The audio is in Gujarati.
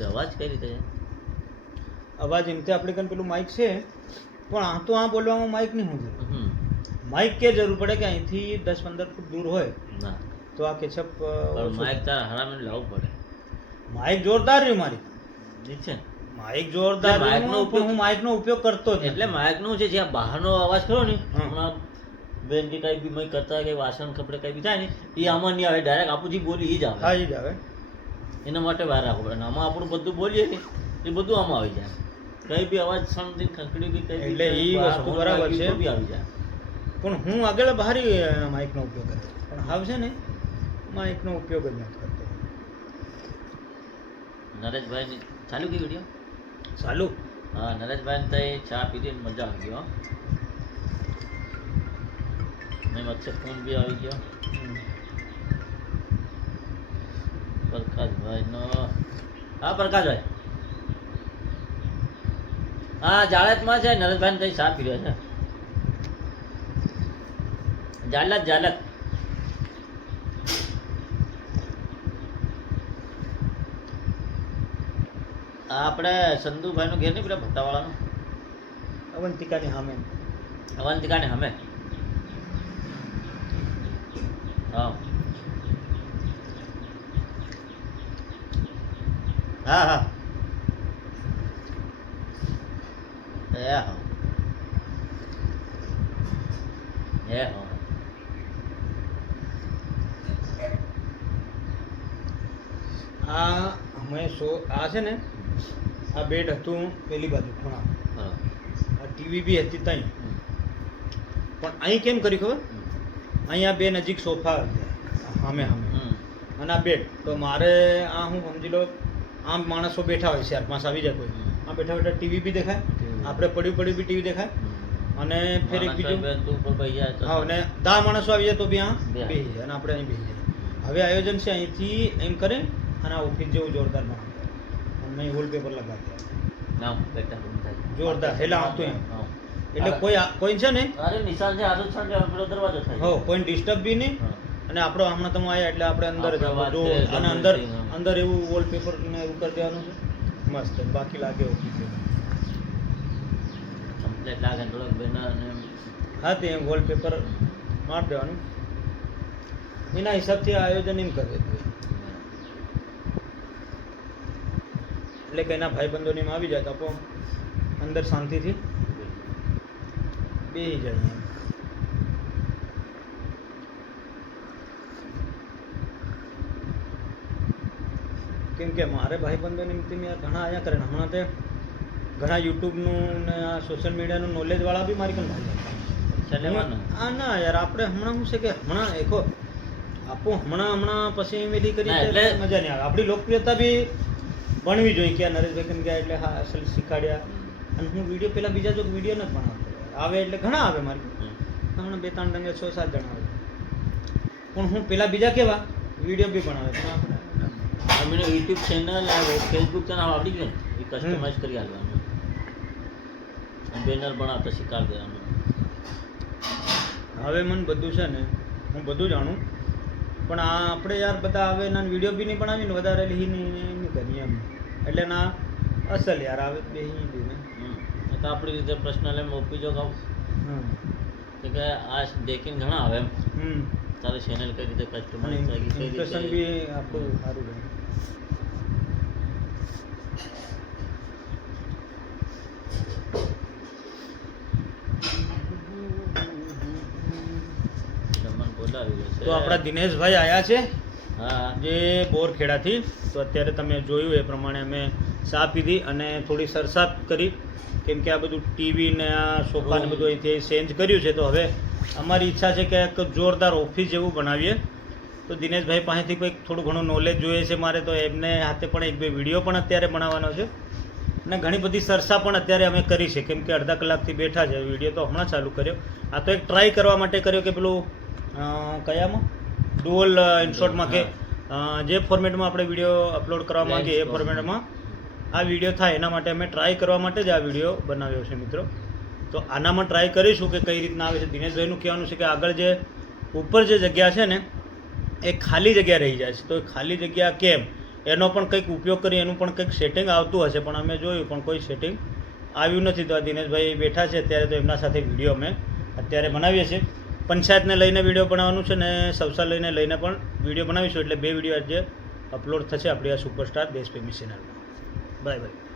તો અવાજ કઈ રીતે છે? અવાજ એમથી આપણે કન પેલું માઇક છે પણ આ તો આ બોલવામાં માઇક નહીં હોય. હમ માઇક કે જરૂર પડે કે અહીંથી 10-15 ફૂટ દૂર હોય ના તો આ કેચઅપ પણ માઇક તારા હરામીને લાવવું પડે. માઇક જોરદાર રહ્યું મારી. ઠીક છે. માઇક જોરદાર એટલે માઇકનો રહ્યું, પણ હું માઇકનો ઉપયોગ કરતો જ એટલે નથી. માઇકનું છે જ્યાં બહારનો અવાજ ખરો ને હા. હમણાં બેન કે કઈ બી મય કરતા કે વાસણ કપડે કઈ બી થાય ને એ આમાં નહીં આવે, ડાયરેક્ટ આપણું જે બોલી એ જ હા આવે. એ જ આવે. એના માટે બહાર રાખવું પડે. અને આમાં આપણું બધું બોલીએ ને એ બધું આમાં આવી જાય. કઈ બી અવાજ સમથિંગ ખંખડ્યું કે કઈ એટલે બી ઈ બહાર વસ્તુ હોર્ન બરાબર વાગ્યું છે. તો બી આવી જાય. પણ હું આગળ ભારી માઇકનો ઉપયોગ કરે પણ હાવ છે ને માઇકનો ઉપયોગ જ નથી કરતો. નરેશભાઈ ચાલુ કે વિડીયો? ચાલુ હા, નરેશભાઈ તો ચા પીધી ને મજા આવી ગયો. મેં વચ્ચે ફોન બી આવી ગયો પ્રકાશભાઈ નો. હા પ્રકાશભાઈ, હા જાલતમાં છે. નરેશભાઈ ને ચા પી રહ્યો છે. જાલત આપણે સંધુભાઈ નું ઘેર નહીં પેલા ભટ્ટાવાળાનું અવંતિકાની સામે. અવંતિકા ને હમે. હા હા હા એ હા એ હા આ અમે આ છે ને આ બેડ હતું પેલી બાજુ ખૂણા, હા આ ટીવી બી હતી ત્યાં. પણ અહીં કેમ કરી ખબર? અહીંયા બે નજીક સોફા સામે સામે અને આ બેડ. તો મારે આ હું સમજી લો આમ માણસો બેઠા હોય 4-5 આવી જાય કોઈ, આ બેઠા બેઠા ટીવી બી દેખાય, આપણે પડ્યું બી ટીવી દેખાય. અને ફેર એક બીજું હા, અને 10 માણસો આવી જાય તો બી આ બેસી જાય અને આપણે અહીં બેસી જાય. હવે આયોજન છે અહીંથી એમ કરે અને આ ઓફિસ જેવું જોરદાર બનાવતા અને અહીં વોલપેપર લગાવતા જોરદાર હેલા આવતું એમ. એટલે કોઈ છે ને અરે નિશાન છે આદુ છાંડે પેલો દરવાજો થાય. હો કોઈ ડિસ્ટર્બ બી નહીં. અને આપણો હમણાં તમે આવ્યા એટલે આપણે અંદર જ આપણે જો વાત અને કરીએ, અંદર એવું વોલપેપર ને એવું કરી દેવાનું છે મસ્ત. બાકી લાગે ઓફિસ કમ્પ્લેટ લાગે ને થોડોક બેનર અને હા તે વોલપેપર મારી દેવાનું. એના હિસાબથી આયોજન એમ કરે એટલે કે એના ભાઈબંધોની માં આવી જાય તો આપણો અંદર શાંતિથી બેસી જાય એમ. કેમ કે મારે ભાઈબંધોની મિટિંગ યાર ઘણા અહીંયા કરે ને હમણાં તે ઘણા યુટ્યુબનું ને આ સોશિયલ મીડિયાનું નોલેજવાળા બી મારી કંઈ લેવાનું. આ ના યાર આપણે હમણાં શું છે કે હમણાં એકો આપો હમણાં પછી એમ કરી એટલે મજા નહીં આવે. આપણી લોકપ્રિયતા બી ભણવી જોઈએ કે આ નરેશભાઈ કન ગયા એટલે હા અસલ શીખાડ્યા. અને હું વિડીયો પહેલાં બીજા જો વિડીયો નથી બનાવતો, આવે એટલે ઘણા આવે મારી હમણાં 2-3 રંગે 6-7 જણા આવે. પણ હું પહેલાં બીજા કેવા વિડીયો બી બનાવે પણ આપણે અમે યુટ્યુબ ચેનલ ફેસબુક ચેનલ આવડી ગયું ને એ કસ્ટમાઇઝ કરી આપવાનું. બેનર બનાવતા શીખવાડી દેવાનું. હવે મને બધું છે ને હું બધું જાણું પણ આ આપણે યાર બધા આવે ના વિડીયો બી નહીં બનાવીને વધારે લીહી નહીં કરીએ એમ. એટલે ના અસલ યાર આવે બેહી બી ને તો આપણી રીતે પર્સનલ એમ ઓપી જો કહું કે આ દેખીને ઘણા આવે એમ તારે ચેનલ કઈ રીતે કસ્ટમાઇઝ થાય કઈ ઇમ્પ્રેશન રીતે બી આપણું સારું રહે. જમવાનું બોલાવી છે. તો આપણા દિનેશભાઈ આવ્યા છે હા જે બોરખેડાથી. તો અત્યારે તમે જોયું એ પ્રમાણે અમે ચા પીધી અને થોડી સરસાપ કરી કેમ કે આ બધું ટીવી ને આ સોફા ને બધું અહીંથી ચેન્જ કર્યું છે. તો હવે અમારી ઈચ્છા છે કે એક જોરદાર ઓફિસ જેવું બનાવીએ. તો દિનેશભાઈ પાસેથી કંઈક થોડું ઘણું નોલેજ જોઈએ છે મારે. તો એમને હાથે પણ 1-2 વિડીયો પણ અત્યારે બનાવવાનો છે અને ઘણી બધી સરસા પણ અત્યારે અમે કરી છે કેમ કે અડધા કલાકથી બેઠા છે. વિડીયો તો હમણાં ચાલુ કર્યો. આ તો એક ટ્રાય કરવા માટે કર્યો કે પેલું કયામાં ડુઅલ ઇનશોર્ટમાં કે જે ફોર્મેટમાં આપણે વિડીયો અપલોડ કરવા માંગીએ એ ફોર્મેટમાં આ વિડીયો થાય એના માટે અમે ટ્રાય કરવા માટે જ આ વિડીયો બનાવ્યો છે મિત્રો. તો આનામાં ટ્રાય કરીશું કે કઈ રીતના આવે છે. દિનેશભાઈનું કહેવાનું છે કે આગળ જે ઉપર જે જગ્યા છે ને એ ખાલી જગ્યા રહી જાય છે. તો એ ખાલી જગ્યા કેમ એનો પણ કંઈક ઉપયોગ કરી એનું પણ કંઈક સેટિંગ આવતું હશે, પણ અમે જોયું પણ કોઈ સેટિંગ આવ્યું નથી. તો આ દિનેશભાઈ બેઠા છે અત્યારે, તો એમના સાથે વિડીયો અમે અત્યારે બનાવીએ છીએ. પંચાયતને લઈને વિડીયો બનાવવાનું છે ને શૌચાલયને લઈને પણ વિડીયો બનાવીશું. એટલે 2 વિડીયો આજે અપલોડ થશે આપણી આ સુપરસ્ટાર દેશપ્રેમી ચેનલમાં. Bye bye.